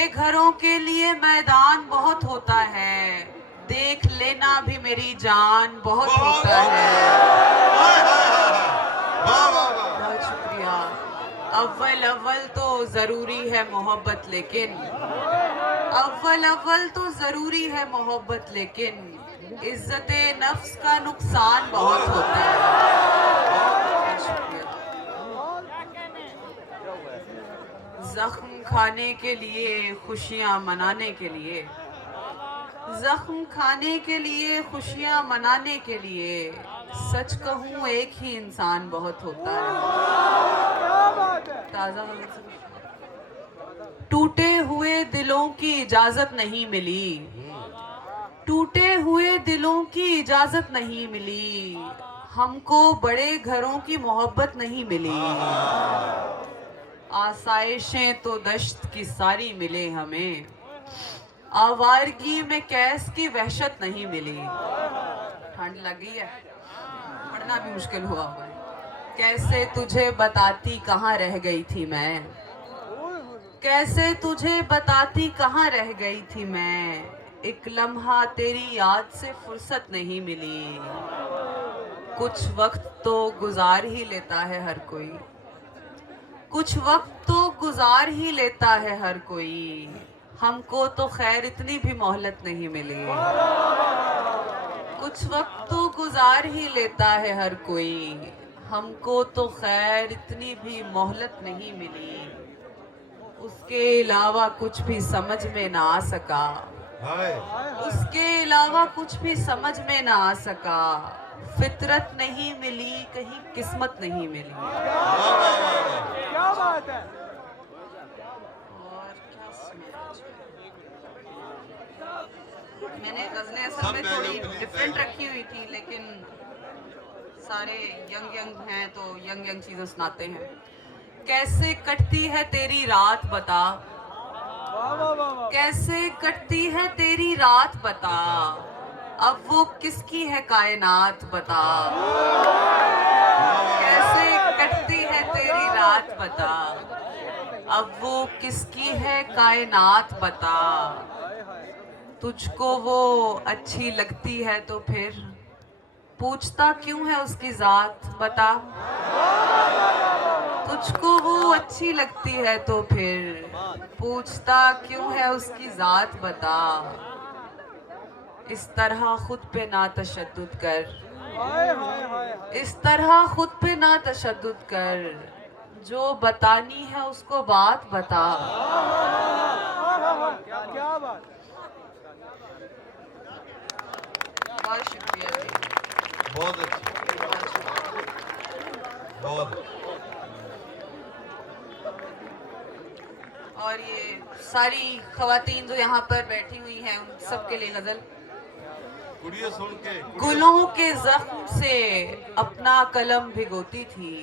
बड़े घरों के लिए मैदान बहुत होता है, देख लेना भी मेरी जान बहुत होता है। बहुत शुक्रिया। अव्वल अव्वल तो जरूरी है मोहब्बत, लेकिन अव्वल अव्वल तो जरूरी है मोहब्बत, लेकिन इज्जत नफ्स का नुकसान बहुत होता है। शुक्रिया। जख्म खाने के लिए, खुशियां मनाने के लिए, जख्म खाने के लिए, खुशियां मनाने के लिए, सच कहूं एक ही इंसान बहुत होता है। ताजा टूटे हुए दिलों की इजाजत नहीं मिली, टूटे हुए दिलों की इजाजत नहीं मिली, हमको बड़े घरों की मोहब्बत नहीं मिली। आसाइशें तो दश्त की सारी मिले हमें, आवारगी में कैस की वहशत नहीं मिली। ठंड लगी है, पढ़ना भी मुश्किल हुआ है। कैसे तुझे बताती कहाँ रह गई थी मैं, कैसे तुझे बताती कहाँ रह गई थी मैं, एक लम्हा तेरी याद से फुर्सत नहीं मिली। कुछ वक्त तो गुजार ही लेता है हर कोई, कुछ वक्त तो गुजार ही लेता है हर कोई, हमको तो खैर इतनी भी मोहलत नहीं मिली। कुछ वक्त तो गुजार ही लेता है हर कोई, हमको तो खैर इतनी भी मोहलत नहीं मिली। उसके अलावा कुछ भी समझ में ना आ सका, उसके अलावा कुछ भी समझ में ना आ सका, फितरत नहीं मिली, कहीं किस्मत नहीं मिली। क्या बात है। और क्या मैंने गजलें असल में थोड़ी डिफरेंट रखी हुई थी, लेकिन सारे यंग हैं तो यंग चीजें सुनाते हैं। कैसे कटती है तेरी रात बता, कैसे कटती है तेरी रात बता, अब वो किसकी है कायनात बता। कैसे कटती है तेरी रात बता, अब वो किसकी है कायनात बता। तुझको वो अच्छी लगती है तो फिर पूछता क्यों है उसकी जात बता। तुझको वो अच्छी लगती है तो फिर पूछता क्यों है उसकी जात बता। इस तरह खुद पे ना तशद्दुद कर, इस तरह खुद पे ना तशद्दुद कर, जो बतानी है उसको बात बता। क्या बात। बहुत शुक्रिया जी। बहुत अच्छा, बहुत। और ये सारी खवातीन जो यहाँ पर बैठी हुई हैं, उन सबके लिए गजल। कुड़िए सुन के गुलों के जख्म से अपना कलम भिगोती थी,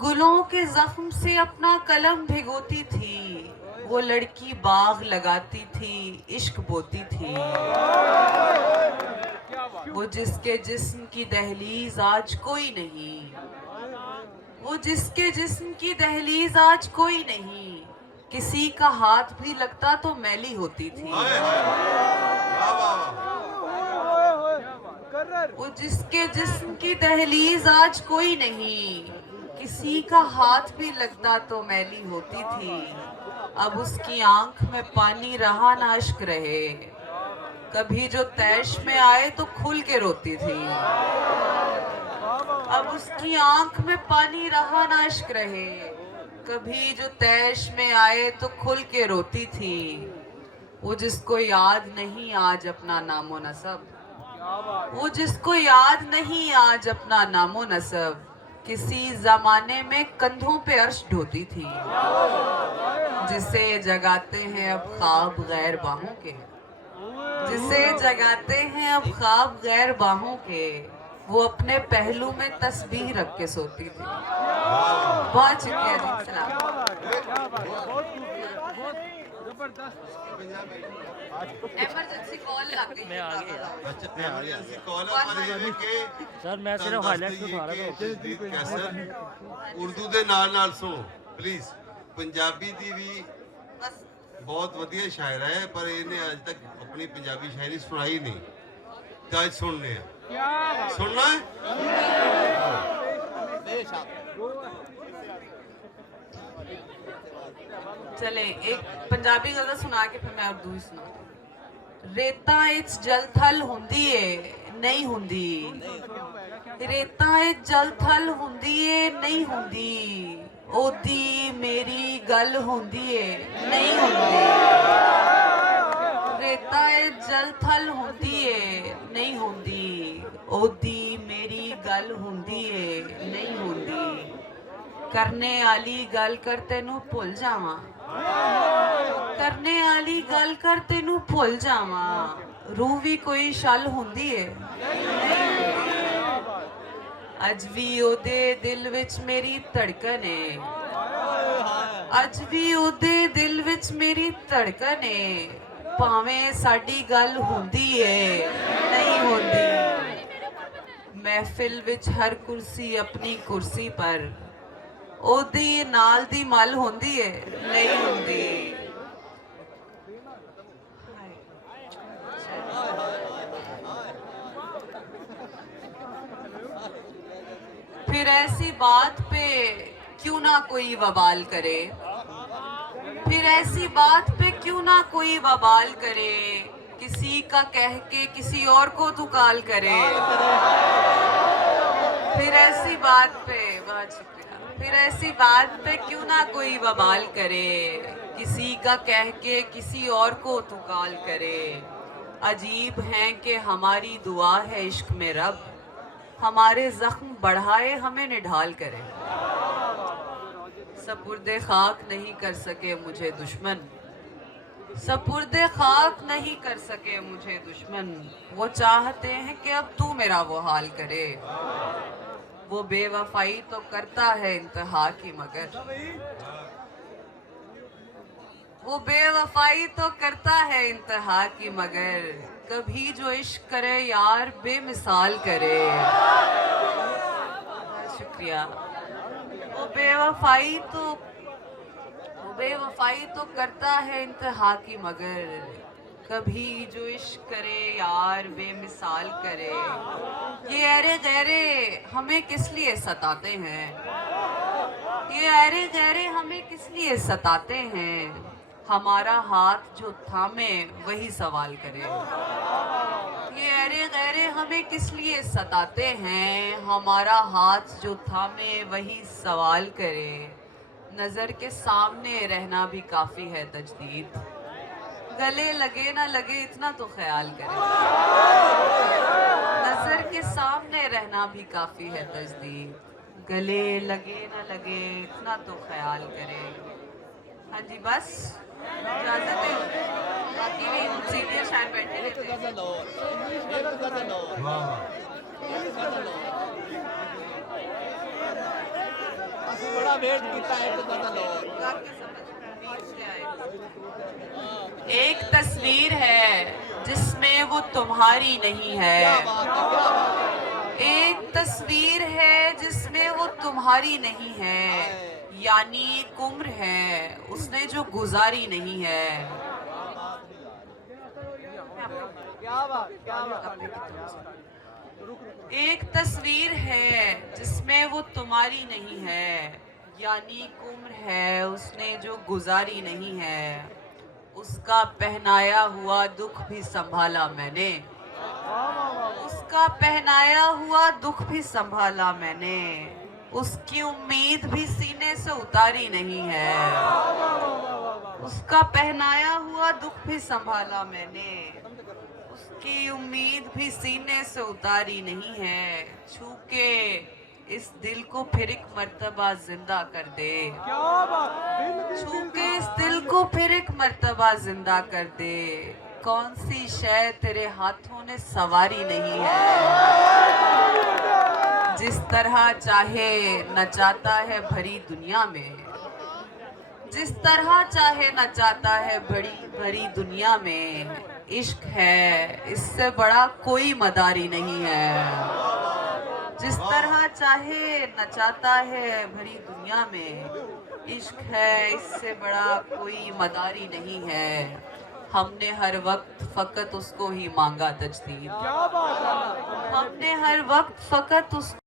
गुलों के जख्म से अपना कलम भिगोती थी, वो लड़की बाग लगाती थी, इश्क बोती थी। वो जिसके जिस्म की दहलीज आज कोई नहीं, वो जिसके जिस्म की दहलीज आज कोई नहीं, किसी का हाथ भी लगता तो मैली होती थी। वो जिसके जिस्म की दहलीज आज कोई नहीं, किसी का हाथ भी लगता तो मैली होती थी। अब उसकी आंख में पानी रहा ना इश्क रहे, कभी जो तैश में आए तो खुल के रोती थी। अब उसकी आंख में पानी रहा ना इश्क रहे, कभी जो तैश में आए तो खुल के रोती थी। वो जिसको याद नहीं आज अपना नामो नसब, वो जिसको याद नहीं आज अपना नामो नसब, किसी जमाने में कंधों पे अर्श ढोती थी। जिसे जगाते हैं अब ख्वाब गैर बाहों के, जिसे जगाते हैं अब ख्वाब गैर बाहों के, वो अपने पहलू में तस्बीह रख के सोती थी। बहुत शुक्रिया जी। सलाम। एमरजेंसी कॉल लग गई। मैं आ गया। अच्छा एमरजेंसी कॉल है कि सर मैं सिर्फ हाईलाइट्स उठा रहा था। कैसे उर्दू ਦੇ ਨਾਲ ਨਾਲ ਸੁਣੋ ਪਲੀਜ਼, ਪੰਜਾਬੀ ਦੀ ਵੀ ਬਹੁਤ ਵਧੀਆ ਸ਼ਾਇਰ ਹੈ ਪਰ ਇਹਨੇ ਅੱਜ ਤੱਕ ਆਪਣੀ ਪੰਜਾਬੀ ਸ਼ਾਇਰੀ ਸੁਣਾਈ ਨਹੀਂ ਤੇ ਅੱਜ ਸੁਣਨੇ ਆ क्या बात ਸੁਣਨਾ ਹੈ चले एक पंजाबी गज़ल सुना के फिर मैं उर्दू ही सुना रेता इच जल थल हुंदी है नहीं हुंदी रेता इच जल थल हुंदी है नहीं हुंदी ओदी मेरी गल हुंदी है नहीं हुंदी रेता इच जल थल हुंदी है नहीं हुंदी ओदी मेरी गल हुंदी है नहीं हुंदी करने आली गल कर तेनू भुल जावां करने आली गल कर तेनू भुल जावां रूह भी कोई शल हुंदी है अज भी ओदे दिल विच मेरी धड़कन है अज भी ओदे दिल विच मेरी धड़कन है भावें साडी गल हुंदी है नहीं हुंदी महफिल विच हर कुर्सी अपनी कुर्सी पर ओदी नाल दी मल हुंदी है नहीं हुंदी फिर ऐसी बात पे क्यों ना कोई वबाल करे फिर ऐसी बात पे क्यों ना कोई वबाल करे किसी का कह के किसी और को तू काल करे फिर ऐसी बात पे बहुत शुक्रिया फिर ऐसी बात पे क्यों ना कोई वबाल करे किसी का कह के किसी और को तू काल करे अजीब है कि हमारी दुआ है इश्क में रब हमारे जख्म बढ़ाए हमें निढाल करे सपुर्दे खाक नहीं कर सके मुझे दुश्मन सपुर्दे खाक नहीं कर सके मुझे दुश्मन वो चाहते हैं कि अब तू मेरा वो हाल करे वो बेवफाई तो करता है इंतहा की मगर वो बेवफाई तो करता है इंतहा की मगर कभी जो इश्क करे यार बेमिसाल करे शुक्रिया वो बेवफाई तो करता है इंतहा की मगर कभी जो इश्क करे यार बेमिसाल करे ये अरे गहरे हमें किस लिए सताते हैं ये अरे गहरे हमें किस लिए सताते हैं हमारा हाथ जो थामे वही सवाल करे ये अरे गहरे हमें किस लिए सताते हैं हमारा हाथ जो थामे वही सवाल करे नजर के सामने रहना भी काफी है तजदीद गले लगे ना लगे इतना तो ख्याल करे नजर के सामने रहना भी काफी है तजदीद गले लगे ना लगे इतना तो ख्याल करे हाँ जी बस इजाजत है बाकी भी सीनियर शायर बैठे रहते हैं बड़ा वेट किया है तो गजल और आपके समझ बीच से आए। एक तस्वीर है जिसमें वो तुम्हारी नहीं है एक तस्वीर है जिसमें वो तुम्हारी नहीं है यानी एक उम्र है उसने जो गुजारी नहीं है क्या बात एक तस्वीर है जिसमें वो तुम्हारी नहीं है यानी एक उम्र है उसने जो गुजारी नहीं है उसका पहनाया हुआ दुख भी संभाला मैंने उसका पहनाया हुआ दुख भी संभाला मैंने उसकी उम्मीद भी सीने से उतारी नहीं है उसका पहनाया हुआ दुख भी संभाला मैंने उसकी उम्मीद भी सीने से उतारी नहीं है छू के इस दिल को फिर एक मर्तबा जिंदा कर दे क्या बात छू के इस दिल को फिर एक मर्तबा जिंदा कर दे कौन सी शय तेरे हाथों ने सवारी नहीं है जिस तरह चाहे नचाता है भरी दुनिया में जिस तरह चाहे नचाता है बड़ी भरी दुनिया में इश्क है इससे बड़ा कोई मदारी नहीं है जिस तरह चाहे नचाता है भरी दुनिया में। इश्क है, इससे बड़ा कोई मदारी नहीं है। हमने हर वक्त फकत उसको ही मांगा तजदीद। क्या बात है। हमने हर वक्त फकत उसको